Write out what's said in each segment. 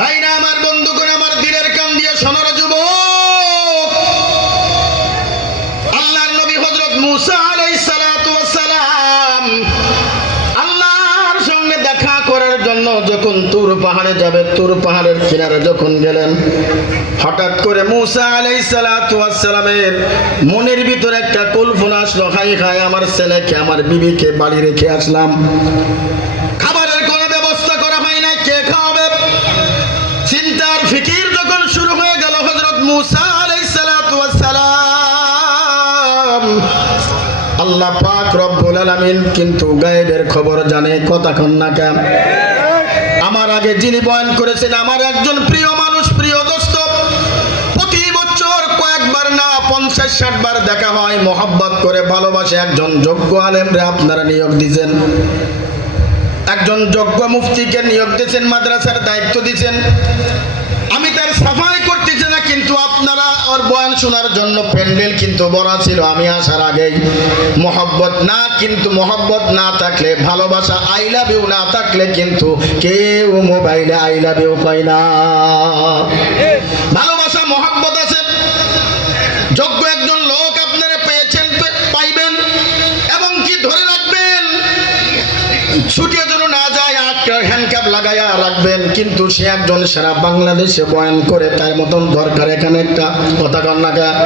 ভাইরা আমার, বন্ধুগণ আমার, দিনের কান দিয়ে শোনার যুবক, আল্লাহর নবী হযরত মূসা আলাইহিস সালাতু ওয়াস সালাম আল্লাহর সঙ্গে দেখা করার জন্য যখন তুর পাহাড়ে যাবে, তুর পাহাড়ের কিনারে যখন গেলেন, হঠাৎ করে মূসা আলাইহিস সালাতু ওয়াস সালামের মনের ভিতরে একটা কল্পনা আসলো, হাই হাই, আমার ছেলেকে আমার বিবিকে বাড়ি রেখে আসলাম, খাবারের কোনো ব্যবস্থা করা হয় না, কে খাওয়াবে? চিন্তার ফিকির যখন শুরু হয়ে গেল হযরত মূসা আলাইহিস সালাতু ওয়াস সালাম, আল্লাহ পাক রব্বুল আলামিন কিন্তু গায়েবের খবর জানে, কথা কন না কেন? আমার আগে যিনি বয়ান করেছেন আমার একজন প্রিয় মানুষ, প্রিয় দোস্ত, প্রতি বছর কয়েকবার না 50-60 বার দেখা হয়, মোহাব্বত করে ভালোবাসে একজন যোগ্য আলেমরে আপনারা নিয়োগ দিয়েছেন, একজন যোগ্য মুফতিকে নিয়োগ দিয়েছেন, মাদ্রাসার দায়িত্ব দিয়েছেন, আমি তার সাফাই করতেছি না, কিন্তু আপনারা ওর বয়ান শোনার জন্য প্যান্ডেল কিন্তু বড় ছিল আমি আসার আগেই। মোহাব্বত না, কিন্তু মোহাব্বত না থাকলে, ভালোবাসা আই লাভ ইউ না থাকলে কিন্তু কেউ মোবাইলে আই লাভ ইউ পায় না। ভালোবাসা মোহাব্বত আছে, যোগ্য একজন লোক আপনারা পেয়েছেন, পাইবেন, এবং কি ধরে রাখবেন, ছুটিয়ে যেন না যায়, হ্যান্ডকাপ লাগাইয়া রাখবেন, কিন্তু সে একজন সারা বাংলাদেশে বয়ান করে, তার মতন দরকার এখানে একটা, কথা কন না কেন?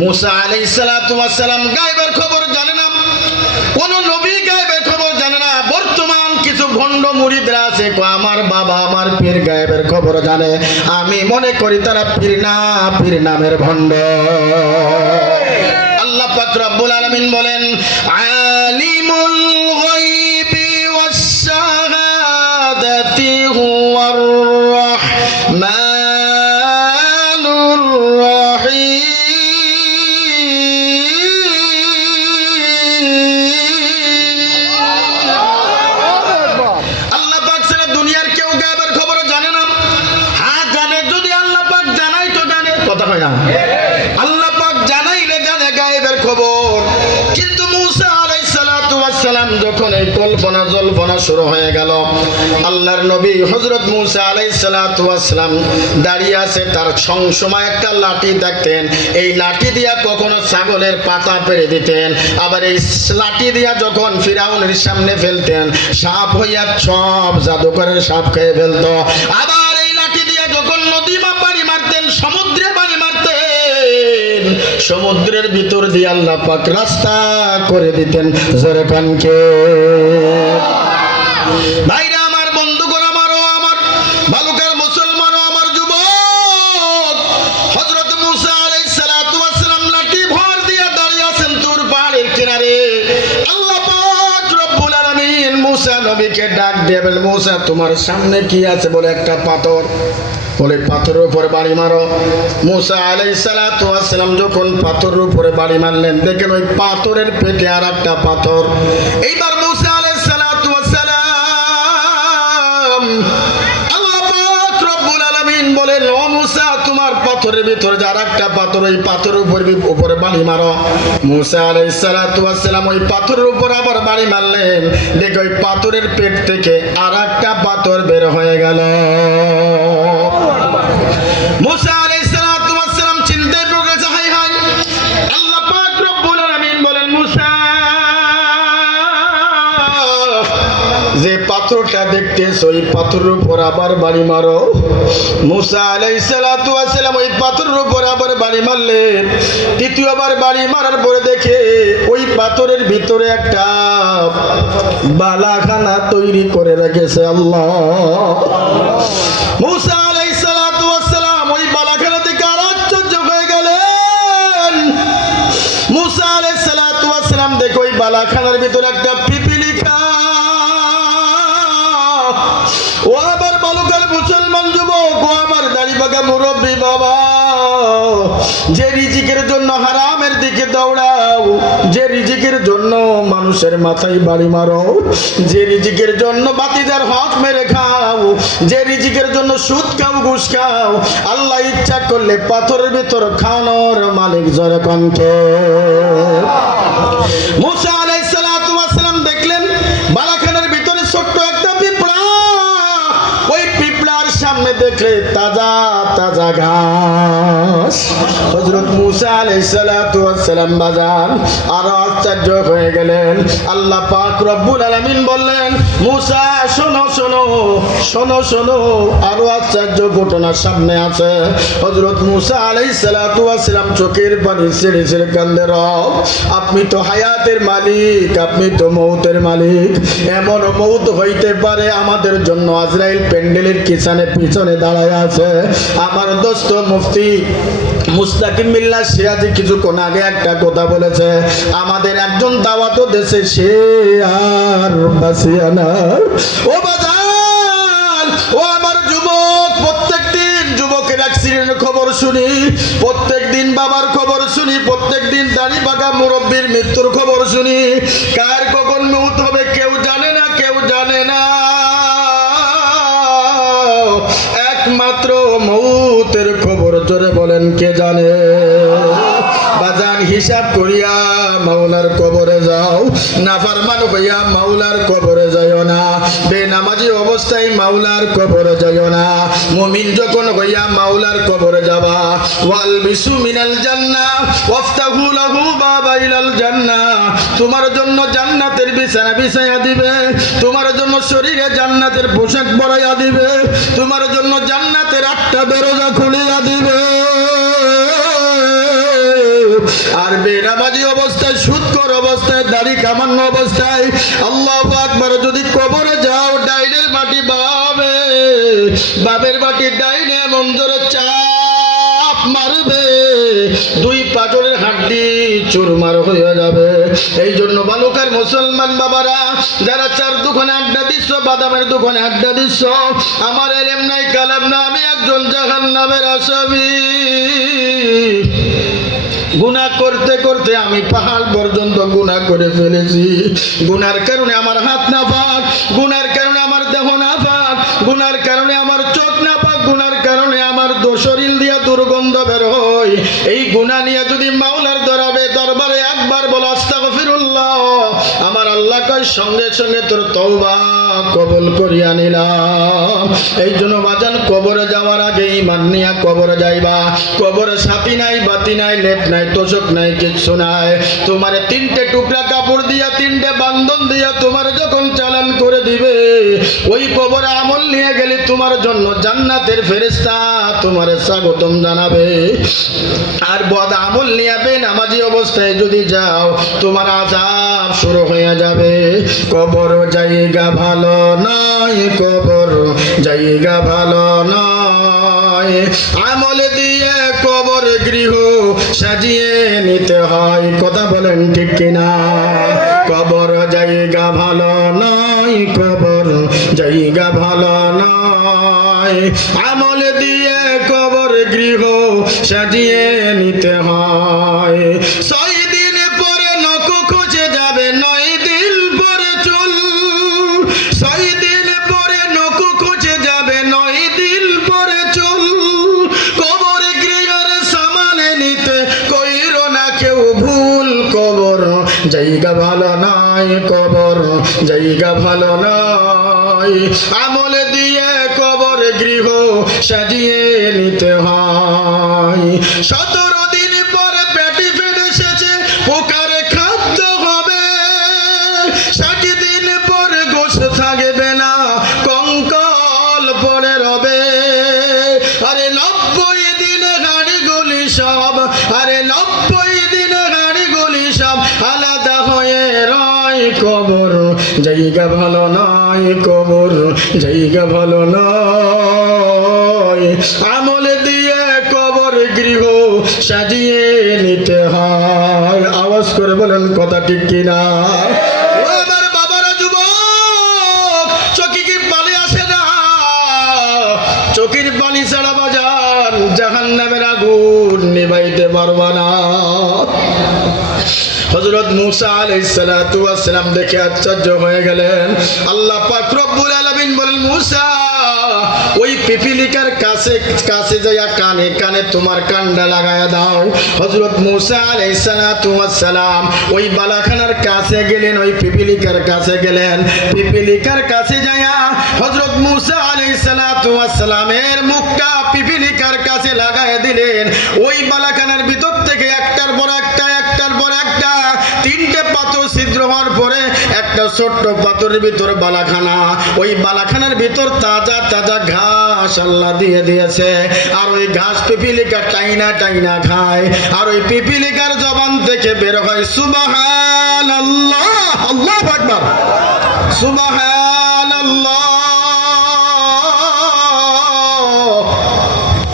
মূসা আলাইহিস সালাতু ওয়াস সালাম গায়বের খবর জানে না, কোন নবী গায়বের খবর জানে না। বর্তমান কিছু ভণ্ড মুরিদরা আছে, আমার বাবা আমার পীর গায়বের খবর জানে, আমি মনে করি তারা পীর না, পীর নামের ভণ্ড। আল্লাহ পাক রব্বুল আলামিন বলেন, আলিমুল গায়বি ওয়াস শাহাদাতি হুয়ার রাহমানুর রাহিম। আল্লাহ পাক ছাড়া দুনিয়ার কেউ গায়বের খবর জানে না। হ্যাঁ জানে, যদি আল্লাহ পাক জানাই তো জানে, কথা হয় না? আল্লাহ পাক জানাইলে জানে গায়বের খবর। কিন্তু মূসা আলাইহিস সালাতু ওয়াস সালাম যখন এই কল্পনা জল্পনা শুরু হয়ে গেল, আল্লাহর নবী হযরত মূসা আলাইহিস সালাতু ওয়াস সালাম দাঁড়িয়ে আছে, তার সময় একটা লাঠি দেখতেন, এই লাঠি দিয়া কখনো ছাগলের পাতা পেরে দিতেন, আবার এই লাঠি দিয়া যখন ফিরাউনের সামনে ফেলতেন, সাপ হইয়া সব জাদুকরের সাপ খেয়ে ফেলতো, আবার এই লাঠি দিয়া যখন নদীমা পানি মারতেন, সমুদ্রে পানি মারতেন, সমুদ্রের ভিতর দিয়ে আল্লাহ পাক রাস্তা করে দিতেন। জোরে কানকে ভাইরা আমার, বন্ধুগণ আমারও, আমার বালুকার মুসলমানও, আমার যুবক, হযরত মূসা আলাইহিস সালাতু ওয়াস সালাম লাঠি ভর দিয়া দাঁড়িয়ে আছেন তুর পাহাড়ের কিনারে। আল্লাহ পাক রব্বুল আলামিন মূসা নবীকে ডাক দিয়ে বলেন, মূসা তোমার সামনে কি আছে? বলে একটা পাথর। বলে পাথরের উপরে বাড়ি মারো। মূসা আলাইহিস সালাতু ওয়াস সালাম যখন পাথরের উপরে বাড়ি মারলেন, দেখেন ওই পাথরের পেটে আর একটা পাথর। এইবার মূসা আলাইহিস সালাতু ওয়াস সালাম, আল্লাহ পাক রব্বুল আলামিন বলেন, ও মূসা তোমার পাথরের ভিতরে যে আর একটা পাথর, ওই পাথরের উপরে বাড়ি মারো। মূসা আলাইহিস সালাতু ওয়াস সালাম ওই পাথরের উপর আবার বাড়ি মারলেন, দেখো ওই পাথরের পেট থেকে আর একটা পাথর বের হয়ে গেল। মূসা আলাইহিস সালাতু ওয়াস সালাম চিন্তায় পড়ে গেছে, হায় হায়, আল্লাহ পাক রব্বুল আলামিন বলেন, মূসা যে পাথরটা দেখতেছো ওই পাথরের উপর আবার বাড়ি মারো। মূসা আলাইহিস সালাতু ওয়াস সালাম ওই পাথরের উপর আবার বাড়ি মারলেন। তৃতীয়বার বাড়ি মারার পরে দেখে ওই পাথরের ভিতরে একটা বালাখানা তৈরি করে রেখেছে আল্লাহ। মূসা আলাইহিস সালাতু ওয়াস সালাম ওই বালাখানা থেকে আর আশ্চর্য হয়ে গেলেন। মূসা আলাইহিস সালাতু ওয়াস সালাম দেখো ওই বালাখানার ভিতরে একটা পিপিলিকা। ও আবার বালুকার মুসলমান যুবক, ও আমার দাড়ি পাকা মুরব্বী বাবা, যে রিজিকের জন্য হারামের দিকে দৌড়াও, যে রিজিকের জন্য মানুষের মাথায় বাড়ি মারো, যে রিজিকের জন্য বাতিজার হক মেরে খাও, যে রিজিকের জন্য সুদ খাও, ঘুষ খাও, আল্লাহ ইচ্ছা করলে পাথরের ভিতর খাওয়ানোর মালিক। জোরে কণ্ঠে মূসা আলাইহিস সালাতু ওয়াস সালাম দেখলেন বালাখানার ভিতরে ছোট্ট একটা পিঁপড়া। ওই পিঁপড়ার সামনে সামনে দেখলে তাজা তাজা ঘাস। হযরত মুসা আলাইহিস সালাতু ওয়াস সালাম বাজান আরো আশ্চর্য হয়ে গেলেন। আল্লাহ পাক রব্বুল আলামিন বললেন, মুসা শোনো শোনো শোনো শোনো, আরো আশ্চর্য ঘটনা সামনে আছে। হযরত মুসা আলাইহিস সালাতু ওয়াস সালাম চোখের পানি ছেড়ে ছেড়ে কান্দে, রব আপনি তো হায়াতের মালিক, আপনি তো মৌতের মালিক। এমন মৌত হইতে পারে আমাদের জন্য আজরাইল প্যান্ডেলের পিছনে দাঁড়ায় আছে। আমার দোস্ত মুফতি মুস্তাকিম বিল্লাহ সিরাজি কিছুক্ষণ আগে একটা কথা বলেছে, আমাদের একজন দাওয়াত দেশে সে আর বাঁচিয়া না। ও বাজার, ও আমার যুবক, প্রত্যেকদিন যুবকের অ্যাক্সিডেন্টের খবর শুনি, প্রত্যেকদিন বাবার খবর শুনি, প্রত্যেকদিন দাড়ি পাকা মুরব্বীর মৃত্যুর খবর শুনি। কার কখন মৌত হবে কেউ জানে না, কেউ জানে না। একমাত্র মৌতের খবর জোরে বলেন কে জানে? বাজান হিসাব করিয়া মাওলার কবরে যাও, নাফরমান হইয়া মাওলার কবরে যাইও না, বেনামাজি অবস্থায় মাওলার কবরে যাইও না। মুমিন যখন হইয়া মাওলার কবরে যাবা, ওয়াল বিসু মিনাল জান্নাহ ওয়াফতাহু লাহু বাবা ইলাল জান্নাহ, তোমার জন্য জান্নাতের বিছানা বিছাইয়া দিবে, তোমার জন্য শরীরে জান্নাতের পোশাক পরাইয়া দিবে, তোমার জন্য জান্নাতের 8টা দরজা খুলিয়া দিবে। আর বেনামাজি অবস্থায়, সুদখোর অবস্থায়, দাড়ি কামান্য অবস্থায় আল্লাহু আকবার যদি কবরে যাও, ডাইনের মাটি বাবে, বাবের মাটি ডাইনে এমন জোরে চাপ মারবে, 2 পাঁজরের হাড্ডি চুরমার হয়ে যাবে। এই জন্য বালুকার মুসলমান বাবারা, যারা চার দোকানে আড্ডা দিচ্ছ, বাদামের দোকানে আড্ডা দিচ্ছ, আমার এলেম নাই কালাম না, আমি একজন জাহান্নামের আসামি। গুনাহ করতে করতে আমি পাহাড় পর্যন্ত গুনাহ করে ফেলেছি। গুনার কারণে আমার হাত না পাক, গুনার কারণে আমার দেহ না পাক, গুনার কারণে আমার চোখ না পাক, গুনার কারণে আমার শরীর দিয়া দুর্গন্ধ বের হয়। এই গুনাহ নিয়ে যদি মাওলার দরবারে একবার বলো আস্তাগফিরুল্লাহ, আমার আল্লাহ কয় সঙ্গে সঙ্গে তোর তওবা কবুল করিয়া নিলাম। এই জন্য বাজান কবরে যাওয়ার আগে ঈমান নিয়া কবরে যাইবা। কবরে সাথী নাই, বাতি নাই, লেপ নাই, তোষক নাই, কিচ্ছু নাই। তোমার 3টে টুকরা কাপড় দিয়া, 3টে বান্ধন দিয়া তোমার যখন চালান করে দিবে, ওই কবরে আমল নিয়ে গেলে তোমার জন্য জান্নাতের ফেরেশতা তোমার স্বাগতম জানাবে। আর বদ আমল নিয়ে বেনামাজি অবস্থায় যদি যাও, তোমার আযাব শুরু হয়ে যাবে। কবর জায়গা ভালো নয়, কবর জায়গা ভালো নয়, আমল দিয়ে কবর গৃহ সাজিয়ে নিতে হয়। কথা বলেন ঠিক কিনা? কবর জায়গা ভালো নয়, কবর জায়গা ভালো নয়, আমল দিয়ে কবর গৃহ সাজিয়ে নিতে হয়। 6 দিন পরে নখ খুঁজে যাবে, 9 দিন পরে চুল, 6 দিন পরে নখ খুঁজে যাবে, 9 দিন পরে চুল। কবর গৃহের সামানে নিতে কইরো না কেউ ভুল, কবর জায়গা ভালো নয়, কবর জায়গা ভালো নয়, আমল দিয়ে কবর গৃহ সাজিয়ে নিতে হয়। 17 দিন পরে পেটি ফেটে এসেছে, পোকার খাদ্য হবে। 60 দিন পরে গোশত থাকবে না, কঙ্কাল পড়ে রবে। আরে 90 দিন গাড়ি গলি সব, আরে 90 দিন গাড়ি গলি সব আলাদা হয়ে রয়। কবর জায়গা ভালো নয়, কবর জায়গা ভালো নয়, আমল দিয়ে কবর গৃহ সাজিয়ে নিতে হয়। আওয়াজ করে বলেন কথা ঠিক কিনা? ও আমার বাবারা, যুবক, চোখে কি পানি আসে না? চোখের পানি ছাড়া বাজান জাহান্নামের আগুন নিভাইতে পারবা না। হযরত মুসা আলাইহিস সালাতু ওয়াস সালাম দেখে আশ্চর্য হয়ে গেলেন। আল্লাহ পাক রব্বুল আলামিন বলেন, মুসা ওই পিপিলিকার কাছে কাছে যাইয়া কানে কানে তোমার কান্ডা লাগায়া দাও। হযরত মুসা আলাইহিস সালাতু ওয়াস সালাম ওই বালাখানার কাছে গেলেন, ওই পিপিলিকার কাছে গেলেন। পিপিলিকার কাছে যাইয়া হযরত মুসা আলাইহিস সালাতু ওয়াস সালামের মুখটা পিপিলিকার কাছে লাগায় দিলেন। ওই বালাখানার ভিতর থেকে একটার পর একটা তিনটে পাথর ছিদ্র হওয়ার পরে একটা ছোট্ট পাথরের ভিতর বালাখানা, ওই বালাখানার ভিতর তাজা তাজা ঘাস আল্লাহ দিয়ে দিয়েছে। আর ওই ঘাস পিপিলিকা টাইনা টাইনা খায়, আর ওই পিপিলিকার জবান থেকে বের হয় সুবহানাল্লাহ, আল্লাহু আকবার, সুবহানাল্লাহ।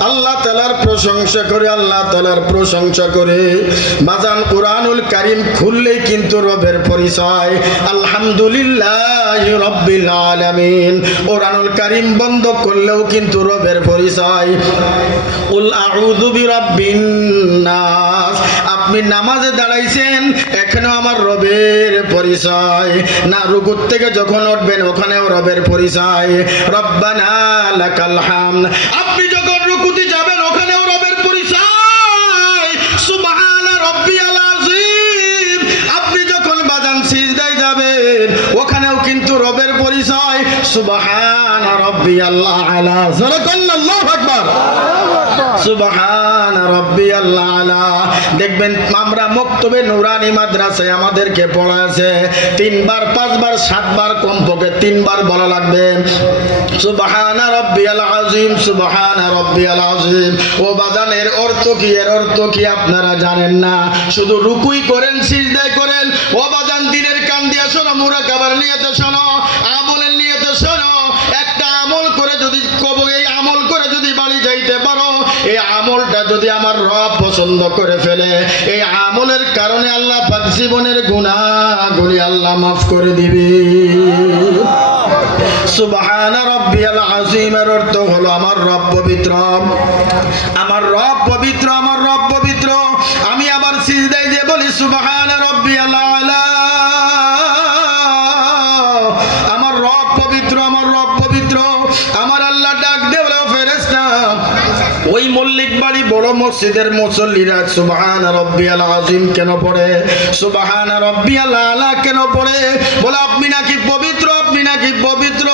আল্লাহ তাআলার প্রশংসা করে, আল্লাহ তাআলার প্রশংসা করে। বাজান কুরআনুল কারীম খুললেই কিন্তু রবের পরিচয়। আলহামদুলিল্লাহি রাব্বিল আলামিন। কুরআনুল কারীম বন্ধ করলেও কিন্তু রবের পরিচয়। কুল আউযু বিরাব্বিন নাস। আপনি নামাজে দাঁড়াইছেন, এখানেও আমার রবের পরিচয়। না রুকুর থেকে যখন উঠবেন ওখানেও রবের পরিচয়। রব্বানা লাকাল হামদ। আপনি যখন রুকুতে যাবেন ওখানেও রবের পরিচয়। সুবহানা রাব্বিয়াল আযীম। আপনি যখন বাজান সিজদায় যাবেন ওখানেও কিন্তু রবের পরিচয়। সুবহানা রাব্বিয়াল আলা। আল্লাহু আকবার, সুবহানা রাব্বিয়াল আলা। দেখবেন আমরা মক্তবে নুরানি মাদ্রাসায় আমাদেরকে পড়াছে 3 বার 5 বার 7 বার কমপক্ষে 3 বার বলা লাগবে সুবহানা রাব্বিয়াল আযীম, সুবহানা রাব্বিয়াল আযীম। ও বাজানের অর্থ কি? এর অর্থ কি আপনারা জানেন না? শুধু রুকুই করেন, সিজদায় করেন। ও বাজান দিনের কান দিয়া শোনো, মুরাকাবার নিয়তে শোনো, আমলের নিয়তে শোনো। একটা আমল করে যদি কব, এই আমল করে যদি বাড়ি যাইতে পারো, এই আমলটা যদি আমার রব পছন্দ করে ফেলে, এই আমলের কারণে আল্লাহ পাক জীবনের গুনাহগুলি আল্লাহ মাফ করে দিবে। সুবহানা রাব্বিয়াল আযীম এর অর্থ হলো আমার রব পবিত্র, আমার রব পবিত্র, আমার রব পবিত্র। আমি আবার সিজদায় দিয়ে বলি সুবহানা রাব্বিয়াল আলা। আমার রব পবিত্র, আমার রব পবিত্র। আমার আল্লাহ ডাক দিয়ে বলে ফেরেশতা, ওই মল্লিক বাড়ি বড় মসজিদের মুসল্লিরা সুবহানা রাব্বিয়াল আযীম কেন পড়ে, সুবহানা রাব্বিয়াল আলা কেন পড়ে? বলে আপনি নাকি পবিত্র, আপনি নাকি পবিত্র।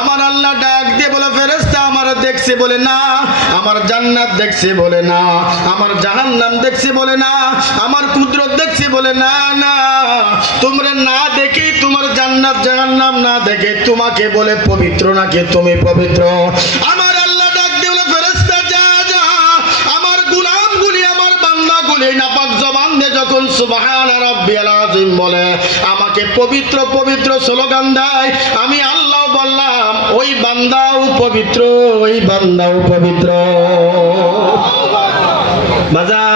আমার আল্লাহ ডাক দিয়ে বলে ফেরেশতা আমার দেখছে বলে না, আমার জান্নাত দেখছে বলে না, আমার জাহান্নাম দেখছে বলে না, আমার কুদরত দেখছে বলে না। না, তোমরা না দেখেই, তোমার জান্নাত জাহান্নাম না দেখে তোমাকে বলে পবিত্র নাকি তুমি পবিত্র। আমার আল্লাহ ডাক দিয়ে বলে ফেরেশতা যা যা, আমার গোলামগুলি, আমার বান্দাগুলি নাপাক জবান দিয়ে যখন সুবহানা রাব্বিয়াল আযীম বলে, আমাকে পবিত্র পবিত্র স্লোগান দেয়, আমি আল্লাহ বললাম ওই বান্দাও পবিত্র, ওই বান্দাও পবিত্র। বাজার